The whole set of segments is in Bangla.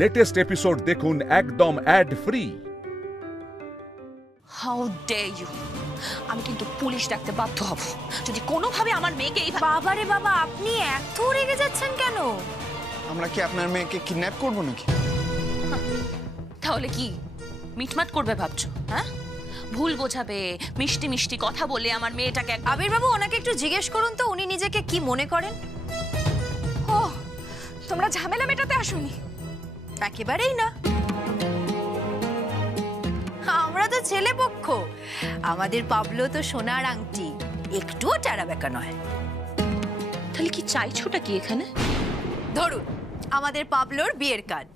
লেটেস্ট এপিসোড দেখুন একদম ad free. How dare you! আমি কিন্তু পুলিশ ডাকতে বাধ্য হব যদি কোনোভাবে আমার মেয়েকে এই। বাবারে বাবা, আপনি এত রেগে যাচ্ছেন কেন? আমরা কি আপনার মেয়েকে কিডন্যাপ করব নাকি? তাহলে কি মিটমাট করবে ভাবছো? হ্যাঁ, ভুল বোঝাবে, মিষ্টি মিষ্টি কথা বলে আমার মেয়েটাকে। আবির বাবু, ওনাকে একটু জিজ্ঞেস করুন তো উনি নিজেকে কি মনে করেন। ও, তোমরা ঝামেলা মেটাতে আসোনি? একেবারেই না, আমরা তো ছেলে পক্ষ। আমাদের পাবলো তো সোনার আংটি, একটুও টেরা বেকা নয়। তাহলে কি চাইছোটা কি এখানে? ধরুন আমাদের পাবলোর বিয়ের কার্ড।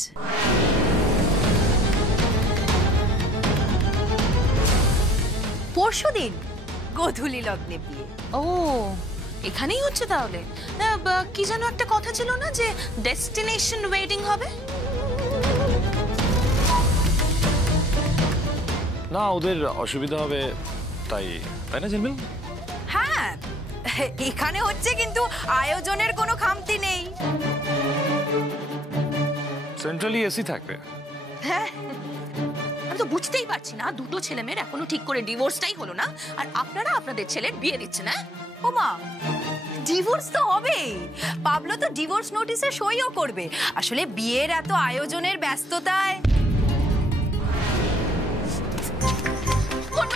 পরশুদিন গোধূলি লগ্নে বিয়ে। ও, এখানেই হচ্ছে তাহলে? কি যেন একটা কথা ছিল না যে ডেস্টিনেশন ওয়েডিং হবে? না, ওদের অসুবিধা হবে তাই না ঝিলমিল? হ্যাঁ, এখানে হচ্ছে কিন্তু আয়োজনের কোনো খামতি নেই। সেন্ট্রালি এসি থাকবে। হ্যাঁ, আমি তো বুঝতেই পারছি না, দুটো ছেলে মেয়ের এখনো ঠিক করে ডিভোর্সটাই হলো না, আর আপনারা আপনাদের ছেলের বিয়ে দিচ্ছেন। না ওমা, ডিভোর্স তো হবেই। পাবলো তো ডিভোর্স নোটিশে সইও করবে। আসলে বিয়ের এত আয়োজনের ব্যস্ততায়।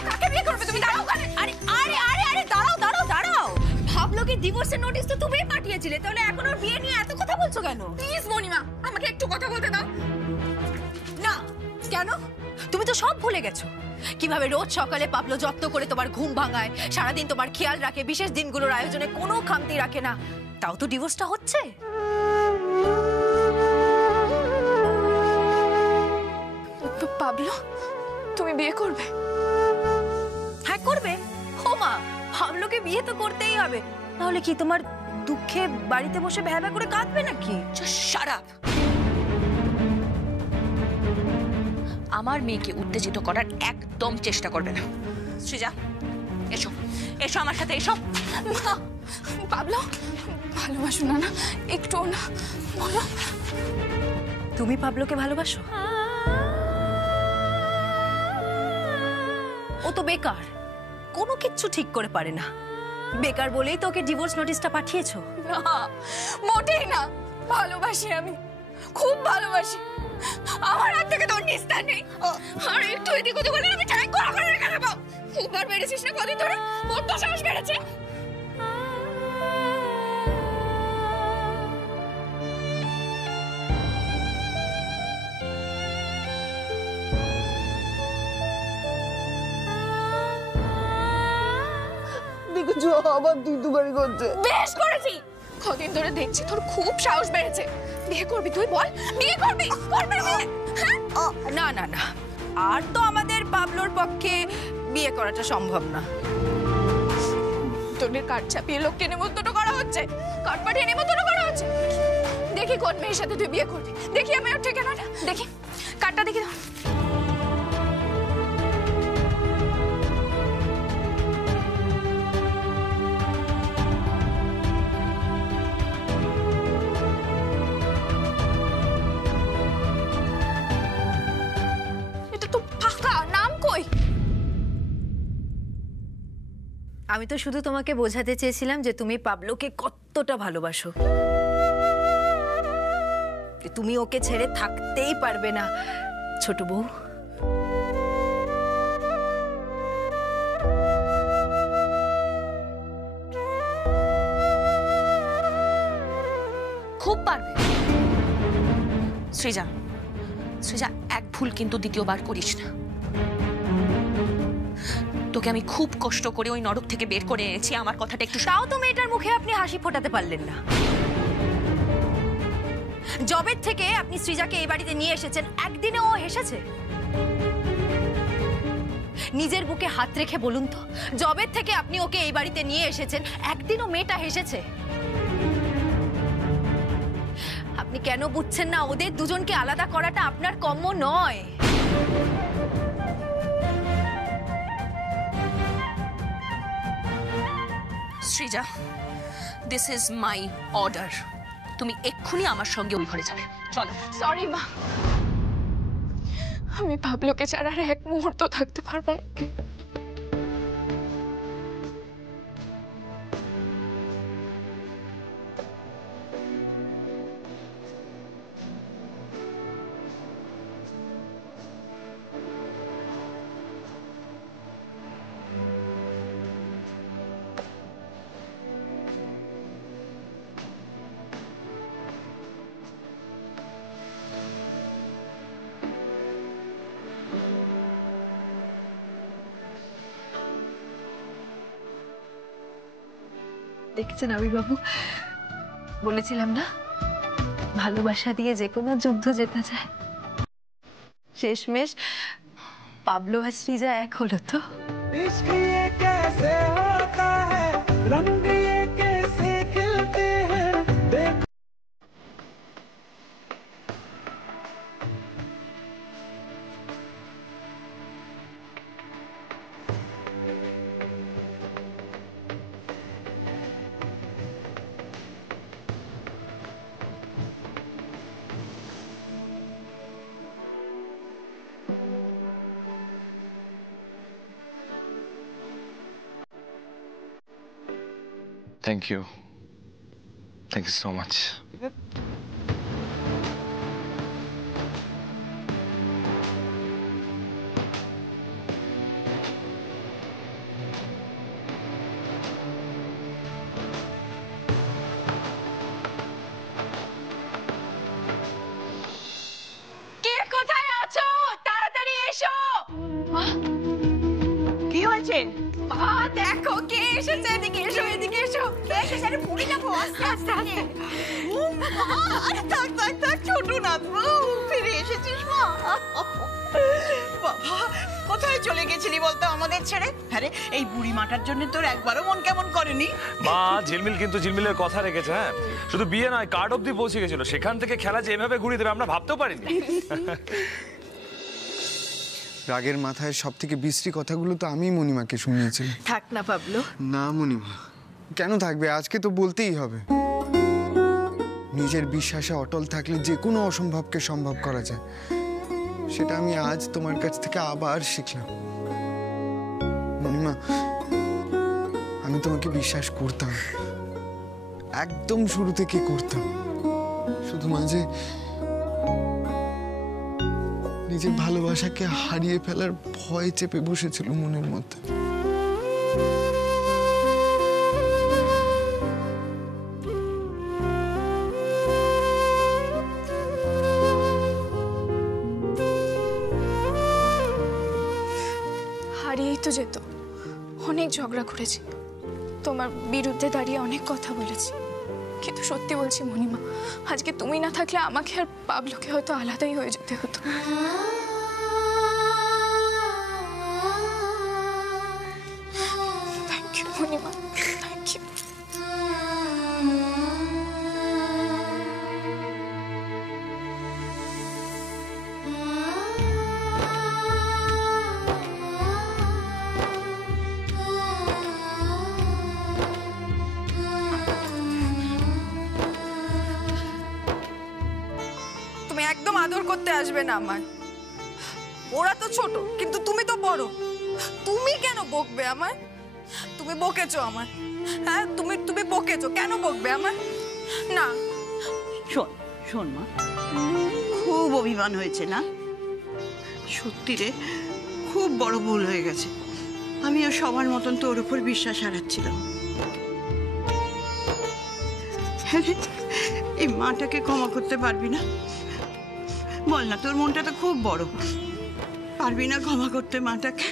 কাকে বিয়ে করবে তুমি? দাঁড়াও। আরে আরে আরে আরে দাঁড়াও দাঁড়াও দাঁড়াও, পাবলোকে ডিভোর্সের নোটিশ তো তুমি পাঠিয়েছিলে, তাহলে এখন ওর বিয়ে নিয়ে এত কথা বলছো কেন? প্লিজ মনিমা, আমাকে একটু কথা বলতে দাও না। কেন? তুমি তো সব ভুলে গেছো কিভাবে রোজ সকালে পাবলো যত্ন করে তোমার ঘুম ভাঙায়, সারাদিন তোমার খেয়াল রাখে, বিশেষ দিনগুলোর আয়োজনে কোনো খামতি রাখে না। তাও তো ডিভোর্সটা হচ্ছে। পাবলো, তুমি বিয়ে করবে? হ্যাঁ করবে। হোমা, পাবলোকে বিয়ে তো করতেই হবে, নাহলে কি তোমার দুঃখে বাড়িতে বসে ভ্যাবা করে কাঁদবে নাকি? Shut up! আমার মেয়েকে উত্তেজিত করার একদম চেষ্টা করবে না। সৃজা, এসো এসো আমার সাথে এসো। পাবলো, ভালোবাসো না? একটু না বলো। তুমি পাবলোকে ভালোবাসো? ও তো বেকার, কোনো কিচ্ছু ঠিক করে পারে না। বেকার বলেই তো ওকে ডিভোর্স নোটিশটা পাঠিয়েছো? না, মোটেই না। ভালোবাসি, আমি খুব ভালোবাসি। আমার হাত থেকে তোর নিস্তার নেই। আর একটু এদিক ওদিক বলে আমি ঠ্যাং করা করে রেখে দেবো। খুববার বেড়েছিস না কদিন ধরে? ওর তো সাহস বেড়েছে। দেখেছো আবার তুই দুবারি করছে। বেশ করেছি, কদিন ধরে দেখছি তোর খুব সাহস বেড়েছে। বিয়ে করবি তুই? বল, বিয়ে করবি? করবি বিয়ে? না না না, আর তো আমাদের পাবলোর পক্ষে বিয়ে করাটা সম্ভব না। তোদের কার্ড ছাপিয়ে লোককে নিমন্ত্রণ করা হচ্ছে, কার্ড পাঠিয়ে নিমন্ত্রণ করা হচ্ছে। দেখি কোন মেয়ের সাথে তুই বিয়ে করবি। দেখি আমি ওর ঠিকানাটা দেখি, কার্ডটা দেখি। আমি তো শুধু তোমাকে বোঝাতে চেয়েছিলাম যে তুমি পাবলোকে কতটা ভালোবাসো, তুমি ওকে ছেড়ে থাকতেই পারবে না ছোট বউ। খুব পারবে। সৃজা, সৃজা, এক ভুল কিন্তু দ্বিতীয়বার করিস না। তোকে আমি খুব কষ্ট করে ওই নরক থেকে বের করে এনেছি, আমার কথাটা একটু। তাও তো মেয়েটার মুখে আপনি হাসি ফোটাতে পারলেন না। জবের থেকে আপনি সৃজাকে এই বাড়িতে নিয়ে এসেছেন, একদিনে ও হেসেছে? নিজের বুকে হাত রেখে বলুন তো, জবের থেকে আপনি ওকে এই বাড়িতে নিয়ে এসেছেন, একদিনও মেয়েটা হেসেছে? আপনি কেন বুঝছেন না ওদের দুজনকে আলাদা করাটা আপনার কম্য নয়? Srija, this is my order. তুমি এক্ষুনি আমার সঙ্গে ওই ঘরে যাবে। চলো। সরি মা, আমি পাবলোকে ছাড়া আর এক মুহূর্ত থাকতে পারবো না। দেখছেন বাবু, বলেছিলাম না ভালোবাসা দিয়ে যে কোনো যুদ্ধ জেতা যায়। শেষমেশ পাবলো আর শ্রীজা এক হলো তো। Thank you so much. কে কোথায় আছো? তাড়াতাড়ি এসো। কি হয়েছে? মা দেখো কে এসেছে, এদিকে এসো, এদিকে এসো। কে এসেছে? আরে পুরি না, আস্তে আস্তে আস্তে। আরে থাক থাক থাক, ছোট না ফিরে এসেছিস মা? বাবা কোথায় চলে গেছিলি বলতো আমাদের ছেড়ে? আরে এই বুড়ি মাটার জন্য তোর একবারও মন কেমন করেনি? মা ঝিলমিল কিন্তু ঝিলমিলের কথা রেখেছে। হ্যাঁ, শুধু বিয়ে নয়, কার্ড অব্দি পৌঁছে গেছিল। সেখান থেকে খেলা যে এভাবে ঘুরিয়ে দেবে আমরা ভাবতেও পারিনি। রাগের মাথায় সব থেকে বিশ্রী কথাগুলো তো আমি মণিমাকে শুনিয়েছিলাম। থাক না পাবলো। না মণিমা, কেন থাকবে? আজকে তো বলতেই হবে। নিজের বিশ্বাসে অটল থাকলে যে কোনো অসম্ভবকে সম্ভব করা যায়, সেটা আমি আজ তোমার কাছ থেকে আবার শিখলাম। মণিমা, আমি তোমাকে বিশ্বাস করতাম, একদম শুরু থেকে করতাম। শুধু মাঝে নিজের ভালোবাসাকে হারিয়ে ফেলার ভয় চেপে বসেছিল মনের মধ্যে। হারিয়েই তো যেত। অনেক ঝগড়া করেছি, তোমার বিরুদ্ধে দাঁড়িয়ে অনেক কথা বলেছি, কিন্তু সত্যি বলছি মণিমা, আজকে তুমি না থাকলে আমাকে আর পাবলোকে হয়তো আলাদাই হয়ে যেতে হতো। থ্যাংক ইউ মণিমা, থ্যাংক ইউ। তুমি একদম আদর করতে আসবে না আমার। ওরা তো ছোট, কিন্তু তুমি তো বড়। তুমি কেন বকবে আমায়? তুমি বকেছো আমায়, হ্যাঁ তুমি বকেছো, কেন বকবে আমায়? না শোন শোন মা, খুব অভিমান হয়েছে না? সত্যি রে, খুব বড় ভুল হয়ে গেছে। আমিও সবার মতন তোর উপর বিশ্বাস হারাচ্ছিলাম। এই মাটাকে ক্ষমা করতে পারবি না? বল না, তোর মনটা তো খুব বড়, পারবি না ক্ষমা করতে মাটাকে?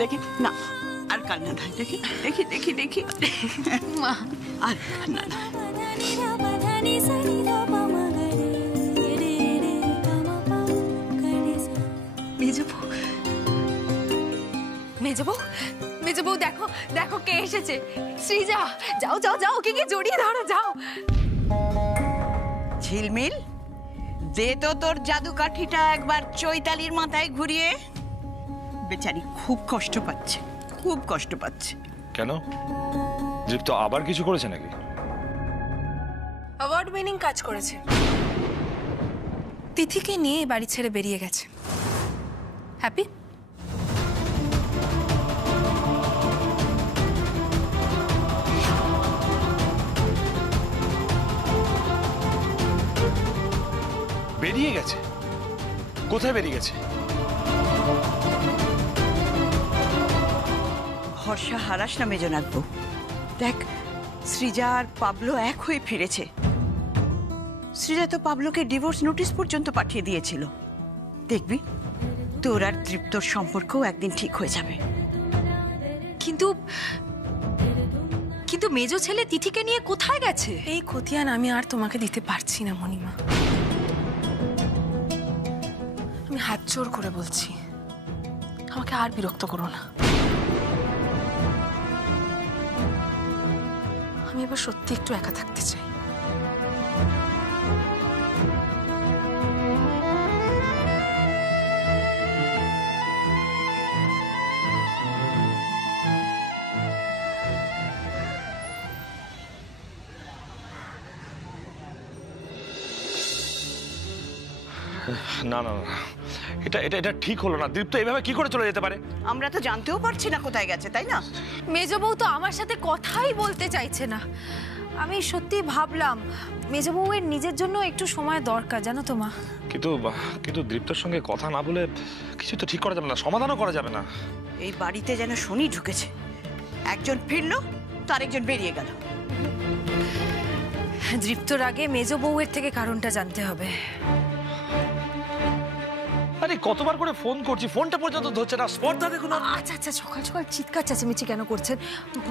দেখি না, আর কান্না নয়, দেখি দেখি দেখি দেখি মা, আর কান্না নয়। মেজবউ দেখো দেখো কে এসেছে। শ্রীজা, যাও যাও যাও, ওকে গিয়ে জড়িয়ে ধরো, যাও। ঝিলমিল, দে তো তোর জাদু কাঠিটা একবার চৈতালির মাথায় ঘুরিয়ে। বেচারি খুব কষ্ট পাচ্ছে, খুব কষ্ট পাচ্ছে। কেন? দীপ্ত আবার কিছু করেছে নাকি? অ্যাওয়ার্ড উইনিং কাজ করেছে, তিথিকে নিয়ে বাড়ি ছেড়ে বেরিয়ে গেছে। হ্যাপি? বেরিয়ে গেছে? কোথায় বেরিয়ে গেছে? ভরসা হারাস না মেজনাথবু। দেখ, সৃজা আর পাবলো এক হয়ে ফিরেছে। সৃজা তো পাবলোকে ডিভোর্স নোটিশ পর্যন্ত পাঠিয়ে দিয়েছিল। দেখবি তোর আর তৃপ্তর সম্পর্কও একদিন ঠিক হয়ে যাবে। কিন্তু কিন্তু মেজো ছেলে তিথিকে নিয়ে কোথায় গেছে? এই খতিয়ান আমি আর তোমাকে দিতে পারছি না মণিমা। আমি হাত জোর করে বলছি, আমাকে আর বিরক্ত করো না। আমি এবার সত্যি একটু একা থাকতে চাই। না না না, এটা এটা এটা ঠিক হলো না। দীপ্ত এইভাবে কি করে চলে যেতে পারে? আমরা তো জানতেও পারছি না কোথায় গেছে, তাই না? মেজো বউ তো আমার সাথে কথাই বলতে চাইছে না। আমি সত্যি ভাবলাম মেজো বউয়ের নিজের জন্য একটু সময় দরকার, জানো তো মা। কিন্তু কিন্তু দীপ্তর সঙ্গে কথা না বলে কিছু তো ঠিক করা যাবে না, সমাধানও করা যাবে না। এই বাড়িতে যেন শনি ঢুকেছে, একজন ফিরলো তো আরেকজন বেরিয়ে গেল। দৃপ্তর আগে মেজো বউয়ের থেকে কারণটা জানতে হবে। আরে কতবার করে ফোন করছি, ফোনটা পর্যন্ত ধরছে না। স্পর্ধা দেখুন। আচ্ছা আচ্ছা, সকাল সকাল চিৎকার চেঁচামেচি কেন করছেন?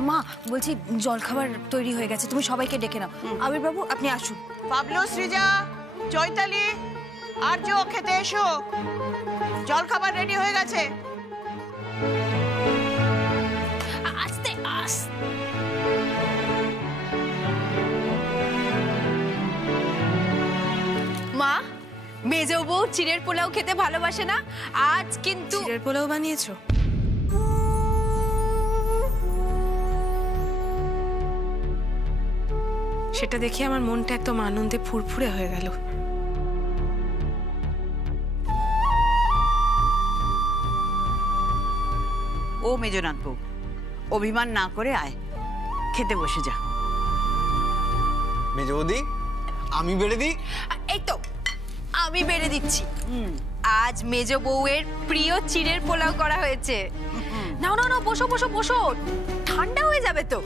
মা বলছি জলখাবার তৈরি হয়ে গেছে, তুমি সবাইকে ডেকে নাও। আবির বাবু আপনি আসুন। পাবলো, সৃজা, চৈতালি, আর্য খেতে এসো, জলখাবার রেডি হয়ে গেছে। আস্তে আস্তে। মা, মেজো বউ চিড়ের পোলাও খেতে ভালোবাসে না, আজ কিন্তু চিড়ের পোলাও বানিয়েছো? সেটা দেখে আমার মনটা একদম আনন্দে ফুরফুরে হয়ে গেল। ও মেজনাথ বউ, অভিমান না করে আয়, খেতে বসে যা। মেজো বৌদি, আমি বেড়ে দিই? এই তো আমি বেড়ে দিচ্ছি। আজ মেজো বউয়ের প্রিয় চিড়ের পোলাও করা হয়েছে। নাও নাও নাও, বসো বসো বসো, ঠান্ডা হয়ে যাবে তো।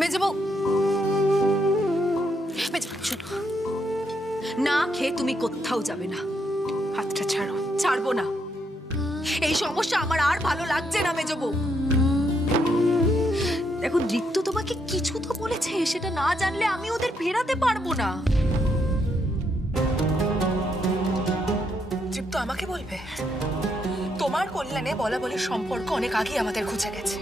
মেজো বউ, না খেয়ে তুমি কোথাও যাবে না। হাতটা ছাড়ো। ছাড়বো না। এই সমস্যা আমার আর ভালো লাগছে না মেজো বউ। দেখো, দৃপ্ত তোমাকে কিছু তো বলেছে, সেটা না জানলে আমি ওদের ফেরাতে পারবো না। দীপ্ত আমাকে বলবে? তোমার কল্যাণে বলা বলি সম্পর্ক অনেক আগে আমাদের খুঁজে গেছে।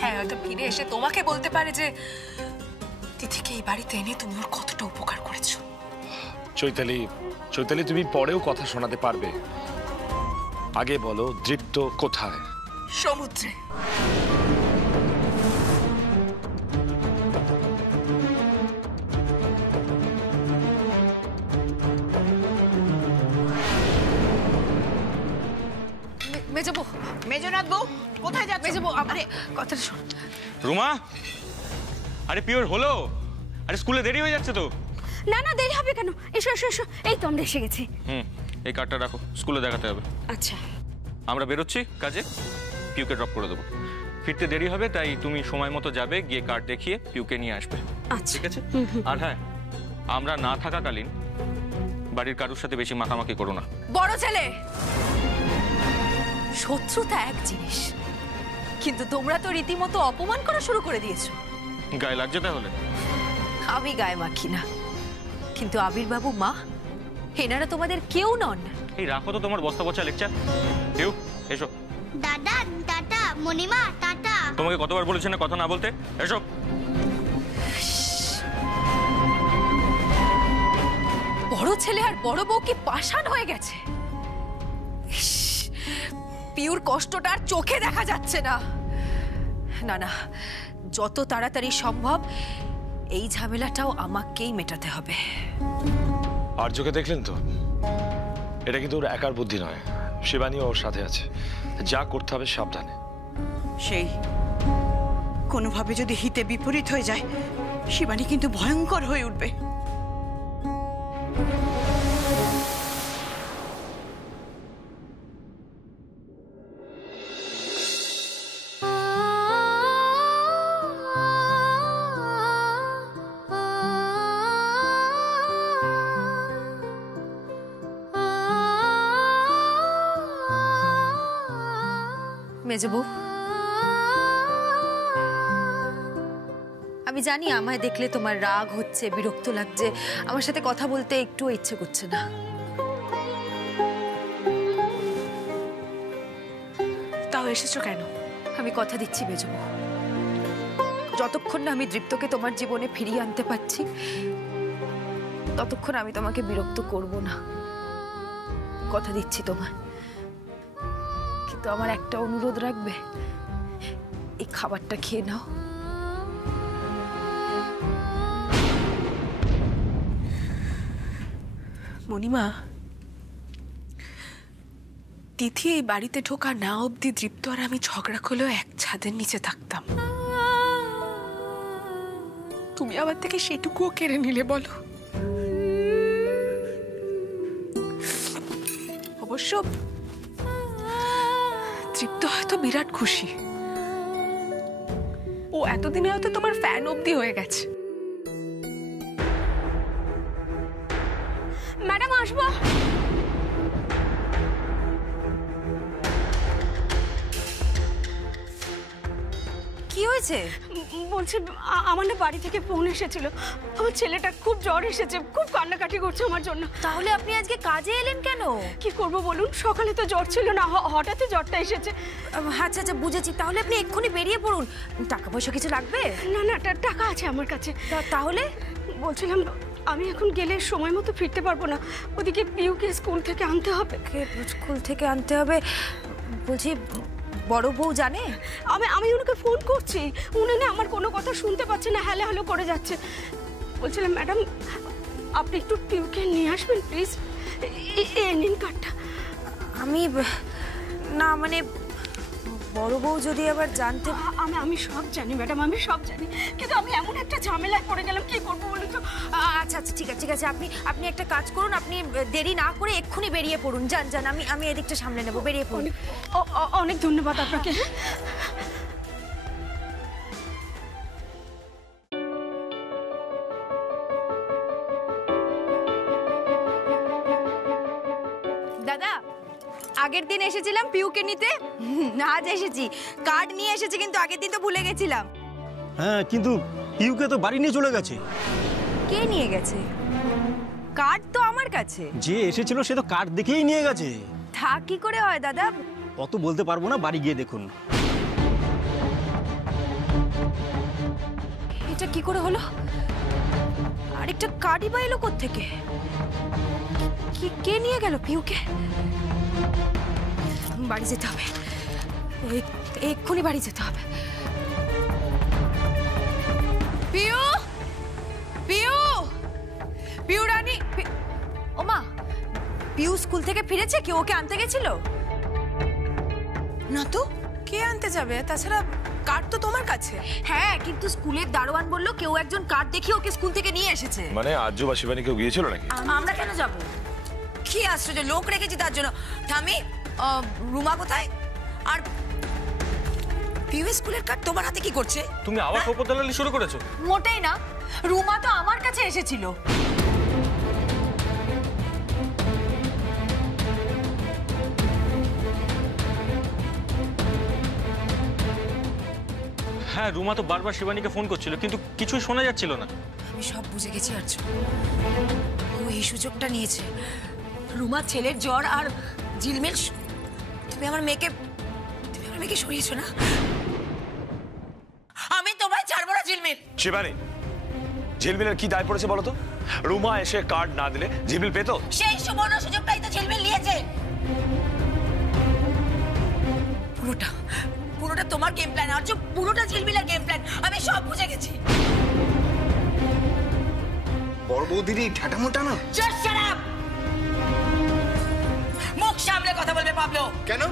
হ্যাঁ, হয়তো ফিরে এসে তোমাকে বলতে পারে যে তিথিকে এই বাড়িতে এনে তুমি ওর কতটা উপকার করেছো। চৈতালি, চৈতালি তুমি পরেও কথা শোনাতে পারবে। আগে বলো দৃপ্ত কোথায়? সমুদ্রে। মেজো বউ, মেজনাথ বউ কোথায় যাচ্ছে? মেজো বউ, আরে কথাটা শোন। রুমা, আরে পিওর হলো? আরে স্কুলে দেরি হয়ে যাচ্ছে তো। না না, দেরি হবে কেন? এসো এসো এসো, এই তো আমরা এসে গেছি। এই কার্ডটা রাখো, স্কুলে দেখাতে হবে। আচ্ছা, আমরা বেরোচ্ছি কাজে, পিউকে ড্রপ করে দেবো। ফিরতে দেরি হবে, তাই তুমি সময় মতো যাবে, গিয়ে কার্ড দেখিয়ে পিউকে নিয়ে আসবে। আচ্ছা ঠিক আছে? আর হ্যাঁ, আমরা না থাকাকালীন বাড়ির কারোর সাথে বেশি মাখামাখি করো না। বড় ছেলে, শত্রুতা এক জিনিস, কিন্তু তোমরা তো রীতিমতো অপমান করা শুরু করে দিয়েছো। গায়ে লাগছে তাহলে? আমি গায়ে মাখি না, কিন্তু আবির বাবু মা এনারা তোমাদের কেউ নন। এই রাখো তো তোমার বস্তা পচা লেকচার। কেউ এসো। দাদা টাটা, মণিমা টাটা। তোমাকে কতবার বলেছি না কথা না বলতে? এসো। বড় ছেলে আর বড় বউ কি পাষাণ হয়ে গেছে? পিউর কষ্টটা আর চোখে দেখা যাচ্ছে না। না না, যত তাড়াতাড়ি সম্ভব এই ঝামেলাটাও আমাকেই মেটাতে হবে। আর্যকে দেখলেন তো? এটা কিন্তু ওর একার বুদ্ধি নয়, শিবানীও ওর সাথে আছে। যা করতে হবে সাবধানে। সেই কোনোভাবে যদি হিতে বিপরীত হয়ে যায়, শিবানী কিন্তু ভয়ঙ্কর হয়ে উঠবে। মেজবউ, আমি জানি আমায় দেখলে তোমার রাগ হচ্ছে, বিরক্ত লাগছে, আমার সাথে কথা বলতে একটু ইচ্ছে করছে না। তাও এসেছো কেন? আমি কথা দিচ্ছি মেজবউ, যতক্ষণ না আমি দৃপ্তকে তোমার জীবনে ফিরিয়ে আনতে পারছি ততক্ষণ আমি তোমাকে বিরক্ত করব না। কথা দিচ্ছি তোমায়। কিন্তু আমার একটা অনুরোধ রাখবে, এই খাবারটা খেয়ে নাও। মণিমা, তিথি এই বাড়িতে ঢোকা না অবধি দৃপ্ত আর আমি ঝগড়া করলেও এক ছাদের নিচে থাকতাম। তুমি আমার থেকে সেটুকুও কেড়ে নিলে বলো? অবশ্য দৃপ্ত হয়তো বিরাট খুশি, ও এতদিনে হয়তো তোমার ফ্যান অবধি হয়ে গেছে। ম্যাডাম আসবো? কি হয়েছে? বলছি আমার না বাড়ি থেকে ফোন এসেছিল, আমার ছেলেটা খুব জ্বর এসেছে, খুব কান্নাকাটি করছে আমার জন্য। তাহলে আপনি আজকে কাজে এলেন কেন? কি করব বলুন, সকালে তো জ্বর ছিল না, হঠাৎই জ্বরটা এসেছে। আচ্ছা আচ্ছা বুঝেছি, তাহলে আপনি এক্ষুনি বেরিয়ে পড়ুন। টাকা পয়সা কিছু লাগবে? না না, টাকা আছে আমার কাছে। তাহলে বলছিলাম আমি এখন গেলে সময় মতো ফিরতে পারবো না, ওদিকে পিউকে স্কুল থেকে আনতে হবে। স্কুল থেকে আনতে হবে? বলছি বড় বউ জানে? আমি ওনাকে ফোন করছি, উনি না আমার কোনো কথা শুনতে পাচ্ছে না, হ্যালো হ্যালো করে যাচ্ছে। বলছিলাম ম্যাডাম আপনি একটু পিউকে নিয়ে আসবেন প্লিজ, এই নিন কার্ডটা। আমি না মানে বড় বউ যদি আবার জানতে। আমি সব জানি ম্যাডাম, আমি সব জানি, কিন্তু আমি এমন একটা ঝামেলায় পড়ে গেলাম, কি করবো বলুন তো? আচ্ছা আচ্ছা ঠিক আছে ঠিক আছে, আপনি একটা কাজ করুন, আপনি দেরি না করে এক্ষুনি বেরিয়ে পড়ুন। যান যান, আমি এদিকটা সামলে নেব, বেরিয়ে পড়ুন। অনেক ধন্যবাদ আপনাকে। দাদা, আগের দিন এসেছিলাম পিউকে নিতে, আজ এসেছি কার্ড নিয়ে এসেছি, কিন্তু আগের দিন তো ভুলে গেছিলাম। হ্যাঁ, কিন্তু পিউকে তো বাড়ি নিয়ে চলে গেছে। কে নিয়ে গেছে? কার্ড তো আমার কাছে। যে এসেছিল সে তো কার্ড দেখেই নিয়ে গেছে। তা কি করে হয় দাদা? অত বলতে পারবো না, বাড়ি গিয়ে দেখুন। এটা কি করে হলো? আরেকটা কার্ডই বা এলো কোত্থেকে? কে নিয়ে গেল পিউকে? বাড়ি যেতে হবে, এক্ষুনি বাড়ি যেতে হবে। পিউ, পিউ, পিউ রানী। ওমা, পিউ স্কুল থেকে ফিরেছে? কেউ ওকে আনতে গেছিল? না তো, কে আনতে যাবে? তাছাড়া কার্ড তো তোমার কাছে। হ্যাঁ, কিন্তু স্কুলের দারোয়ান বললো কেউ একজন কার্ড দেখিয়ে ওকে স্কুল থেকে নিয়ে এসেছে। মানে আর্য বা শিবানী কেউ গিয়েছিল নাকি? আমরা কেন যাবো? কি আশ্চর্য, লোক রেখেছি তার জন্য। থামি, রুমা কোথায়? আর পিউ স্কুলের কার্ড তোমার হাতে কি করছে? তুমি আবার খবর দালালি শুরু করেছো? মোটেই না, রুমা তো আমার কাছে এসেছিল। হ্যাঁ, রুমা তো বারবার শিবানীকে ফোন করছিল, কিন্তু কিছুই শোনা যাচ্ছিল না। আমি সব বুঝে গেছি আর্য, ও এই সুযোগটা নিয়েছে। রুমা ছেলের জ্বর আর ঝিলমিল, তুমি আমার মেয়েকে সরিয়েছো না? আমি তোমায় ছাড়বো না ঝিলমিল। শিবানী, ঝিলমিলের কি দায় পড়েছে বলো তো? রুমা এসে কার্ড না দিলে ঝিলমিল পেত? সেই সুবর্ণ সুযোগটাই তো ঝিলমিল নিয়েছে। পুরোটা তোমার গেম প্ল্যান, আর পুরোটা ঝিলমিলের গেম প্ল্যান। আমি সব বুঝে গেছি। বড় বৌদির এই ঠাটামোটা না। Just shut up! মুখ সামলে কথা বলবে পাবলো। কেন?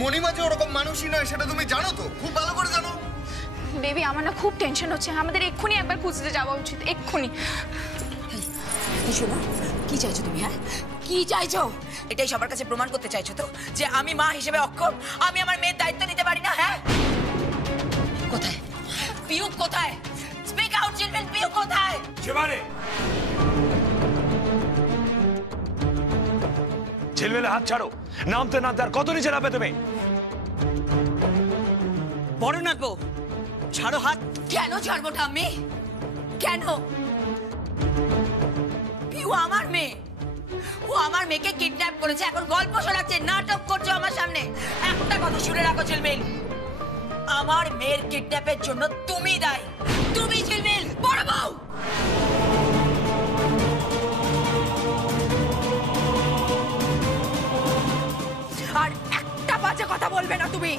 মণিমা যে ওরকম মানুষই নয় সেটা তুমি জানো তো, খুব ভালো করে জানো। বেবি, আমার না খুব টেনশন হচ্ছে, আমাদের এক্ষুনি একবার খুঁজতে যাওয়া উচিত, এক্ষুনি। শোনো, কি চাইছো তুমি? হ্যাঁ, কি চাইছো? এটাই সবার কাছে প্রমাণ করতে চাইছো তো যে আমি মা হিসেবে অক্ষম, আমি আমার মেয়ের দায়িত্ব নিতে পারি না? হ্যাঁ, কোথায় পিয়ুক? কোথায়? স্পিক আউট ঝিলমিল, পিয়ুক কোথায়? শিবানী, ঝিলমিলের হাত ছাড়ো। নামতে নামতে আর কত নিচে নামবে তুমি? বড় না গো, ছাড়ো হাত। কেন ছাড়বো না আমি? কেন? পিউ আমার মেয়ে, ও আমার মেয়েকে কিডন্যাপ করেছে, এখন গল্প শোনাচ্ছে, নাটক করছে আমার সামনে। একটা কথা শুনে রাখো ঝিলমিল, আমার মেয়ের কিডন্যাপের জন্য তুমি দায়ী। তুমি ঝিলমিল, বড় বউ। আর একটা বাজে কথা বলবে না তুমি।